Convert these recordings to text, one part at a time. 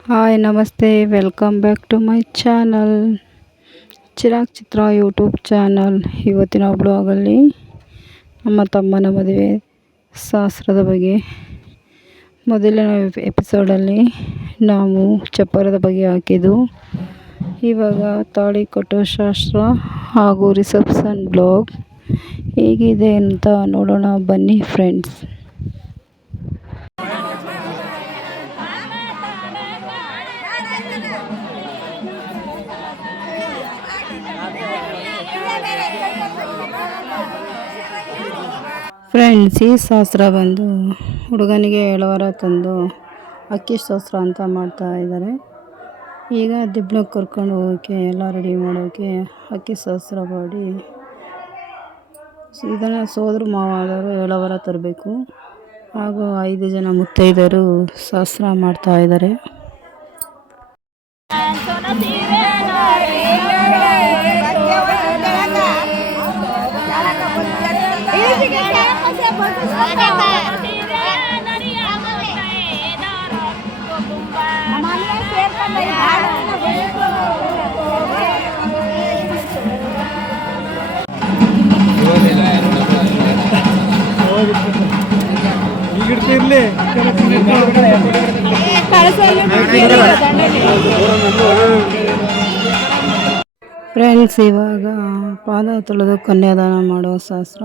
Hi ನಮಸ್ತೆ welcome back to my channel Chirag Chitra YouTube channel ಇವತ್ತಿನ ಬ್ಲಾಗಲ್ಲಿ ನಮ್ಮ ತಮ್ಮನ ಮದುವೆ ಶಾಸ್ತ್ರದ ಬಗ್ಗೆ ಮೊದಲಿನ ಎಪಿಸೋಡಲ್ಲಿ ನಾವು ಚಪ್ಪರದ ಬಗ್ಗೆ ಹಾಕಿದ್ದು ಇವಾಗ ತಾಳಿ ಕಟ್ಟೋ ಶಾಸ್ತ್ರ ಹಾಗೂ ರಿಸೆಪ್ಷನ್ ಬ್ಲಾಗ್ ಹೇಗಿದೆ ಅಂತ ನೋಡೋಣ ಬನ್ನಿ ಫ್ರೆಂಡ್ಸ್ ಫ್ರೆಂಡ್ಸ್ ಈ ಶಾಸ್ತ್ರ ಬಂದು ಹುಡುಗನಿಗೆ ಎಳವರ ತಂದು ಅಕ್ಕಿ ಶಾಸ್ತ್ರ ಅಂತ ಮಾಡ್ತಾ ಇದ್ದಾರೆ. ಈಗ ದಿಬ್ಳಕ್ಕೆ ಕರ್ಕೊಂಡು ಹೋಗೋಕ್ಕೆ ಎಲ್ಲ ರೆಡಿ ಮಾಡೋಕ್ಕೆ ಅಕ್ಕಿ ಶಾಸ್ತ್ರ ಮಾಡಿ ಇದನ್ನು ಸೋದ್ರ ಮಾವಾದವರು ಎಳವರ ತರಬೇಕು. ಹಾಗೂ ಐದು ಜನ ಮುತ್ತೈದರು ಶಾಸ್ತ್ರ ಮಾಡ್ತಾ ಇದ್ದಾರೆ. ಈಗಿಡ್ತಿರ್ಲಿ ಫ್ರೆಂಡ್ಸ್ ಇವಾಗ ಪಾದ ತೊಳೆದು ಕನ್ಯಾದಾನ ಮಾಡೋ ಶಾಸ್ತ್ರ.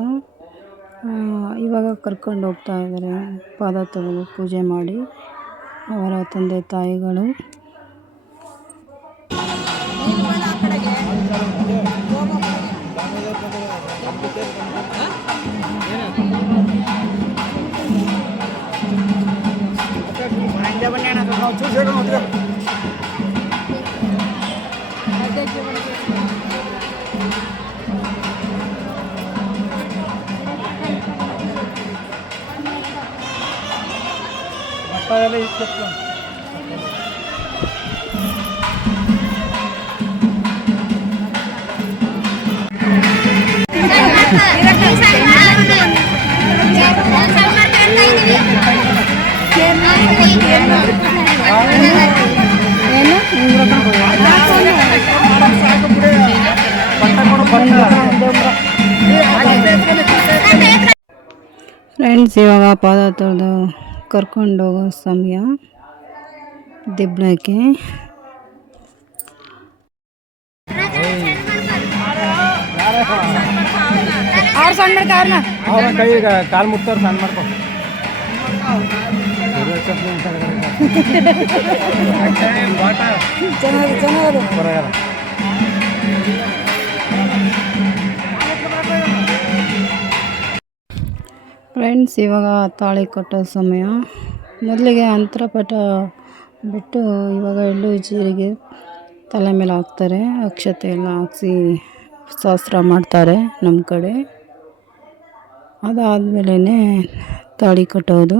ಇವಾಗ ಕರ್ಕೊಂಡು ಹೋಗ್ತಾ ಇದ್ದಾರೆ. ಪಾದ ತೊಳೆದು ಪೂಜೆ ಮಾಡಿ ಅವರ ತಂದೆ ತಾಯಿಗಳು. ಮಕ್ಕಳೆಲ್ಲ ಇತ್ತು ಫ್ರೆಂಡ್ಸ್ ಇವಾಗ ಪಾದ ತೊಳೆದು ಕರ್ಕೊಂಡು ಹೋಗೋ ಸಮಯ ದಿಬ್ಣಕ್ಕೆ ಅವ್ರ ಕೈಗೆ ಕಾಲು ಮುಟ್ಟವ್ರು ಸಣ್ಣ ಮಾಡ್ಕೊ ಬರೋಲ್ಲ ಫ್ರೆಂಡ್ಸ್, ಇವಾಗ ತಾಳಿ ಕಟ್ಟೋ ಸಮಯ. ಮೊದಲಿಗೆ ಅಂತರಪಟ ಬಿಟ್ಟು ಇವಾಗ ಎಳ್ಳು ಜೀರಿಗೆ ತಲೆ ಮೇಲೆ ಹಾಕ್ತಾರೆ. ಅಕ್ಷತೆ ಎಲ್ಲ ಹಾಕ್ಸಿ ಶಾಸ್ತ್ರ ಮಾಡ್ತಾರೆ ನಮ್ಮ ಕಡೆ. ಅದಾದಮೇಲೆ ತಾಳಿ ಕಟ್ಟೋದು.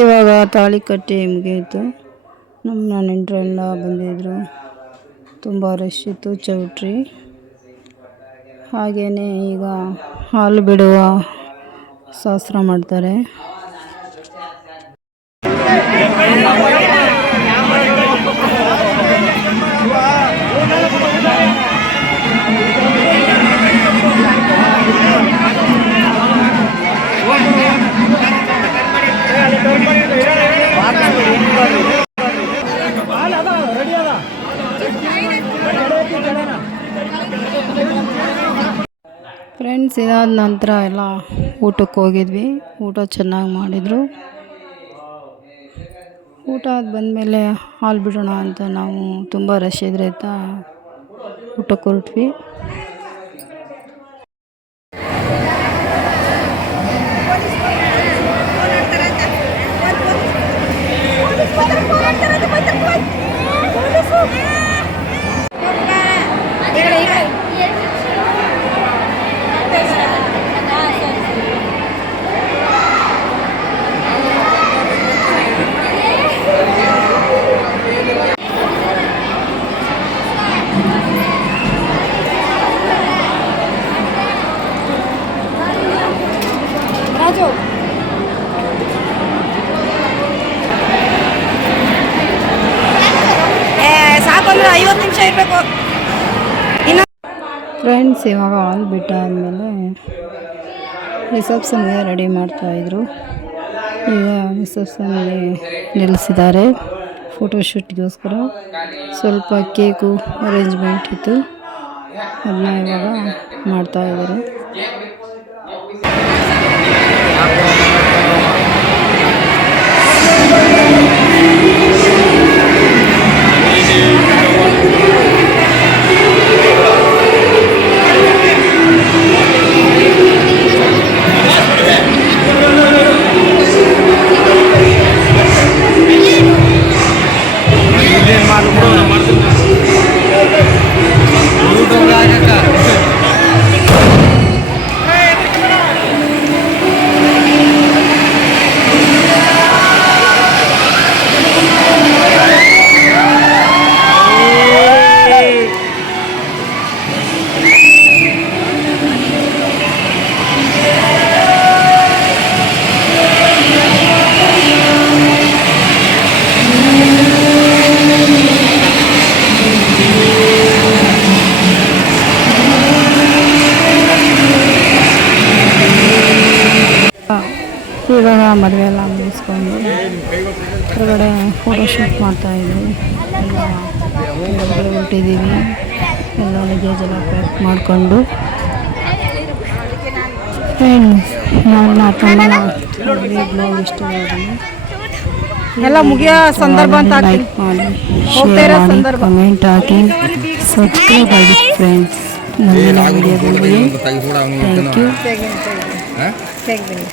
ಇವಾಗ ತಾಳಿ ಕಟ್ಟಿ ಮುಗಿಯಿತು ನಮ್ಮ ನೆಂಟರೆಲ್ಲ ಬಂದಿದ್ದರು ತುಂಬ ರಶ್ ಇತ್ತು, ಚೌಟ್ರಿ. ಹಾಗೆಯೇ ಈಗ ಹಾಲು ಬಿಡುವ ಶಾಸ್ತ್ರ ಮಾಡ್ತಾರೆ. ಫ್ರೆಂಡ್ಸ್ ಇದಾದ ನಂತರ ಎಲ್ಲ ಊಟಕ್ಕೆ ಹೋಗಿದ್ವಿ. ಊಟ ಚೆನ್ನಾಗಿ ಮಾಡಿದರು. ಊಟ ಆದ ಬಂದಮೇಲೆ ಹಾಲು ಬಿಡೋಣ ಅಂತ ನಾವು ತುಂಬ ರಶ್ ಇದ್ರೆ ಅಂತ ಊಟಕ್ಕೆ ಹೊರಟ್ವಿ. ಫ್ರೆಂಡ್ಸ್ ಇವಾಗ ಆಲ್ ಬಿಟ್ಟಾದಮೇಲೆ ರಿಸೆಪ್ಷನ್ಗೆ ರೆಡಿ ಮಾಡ್ತಾಯಿದ್ರು ಈಗ ರಿಸೆಪ್ಷನ್ಗೆ ನಿಲ್ಲಿಸಿದ್ದಾರೆ. ಫೋಟೋಶೂಟ್ಗೋಸ್ಕರ ಸ್ವಲ್ಪ ಕೇಕು ಅರೇಂಜ್ಮೆಂಟ್ ಇತ್ತು. ಅದನ್ನ ಇವಾಗ ಮಾಡ್ತಾಯಿದ್ದಾರೆ ಇವಾಗ ಮದುವೆ ಎಲ್ಲ ಮುಗಿಸ್ಕೊಂಡು ಹೊರಗಡೆ ಫೋಟೋಶೂಟ್ ಮಾಡ್ತಾಯಿದ್ವಿ ಎಲ್ಲ ಹೊರಟಿದ್ದೀವಿ ಎಲ್ಲ ಲಗೇಜ್ ಎಲ್ಲ ಪ್ಯಾಕ್ ಮಾಡಿಕೊಂಡು. ಫ್ರೆಂಡ್ಸ್ ನನ್ನ ಬ್ಲಾಗ್ ಇಷ್ಟ ಎಲ್ಲ ಮುಗಿಯೋ ಸಂದರ್ಭ ಅಂತ ಹಾಕ್ತೀನಿ. ಲೈಕ್ ಮಾಡಿ ಶೇರ್ ಮಾಡಿ ಸಂದರ್ಭ. ಕಮೆಂಟ್ ಹಾಕಿ ಸಬ್ಸ್ಕ್ರೈಬ್ ಆಗಿ ಫ್ರೆಂಡ್ಸ್ ಮುಂದಿನ ವಿಡಿಯೋದಲ್ಲಿ ಥ್ಯಾಂಕ್ ಯು ತೆಗ್ದಿನಿ.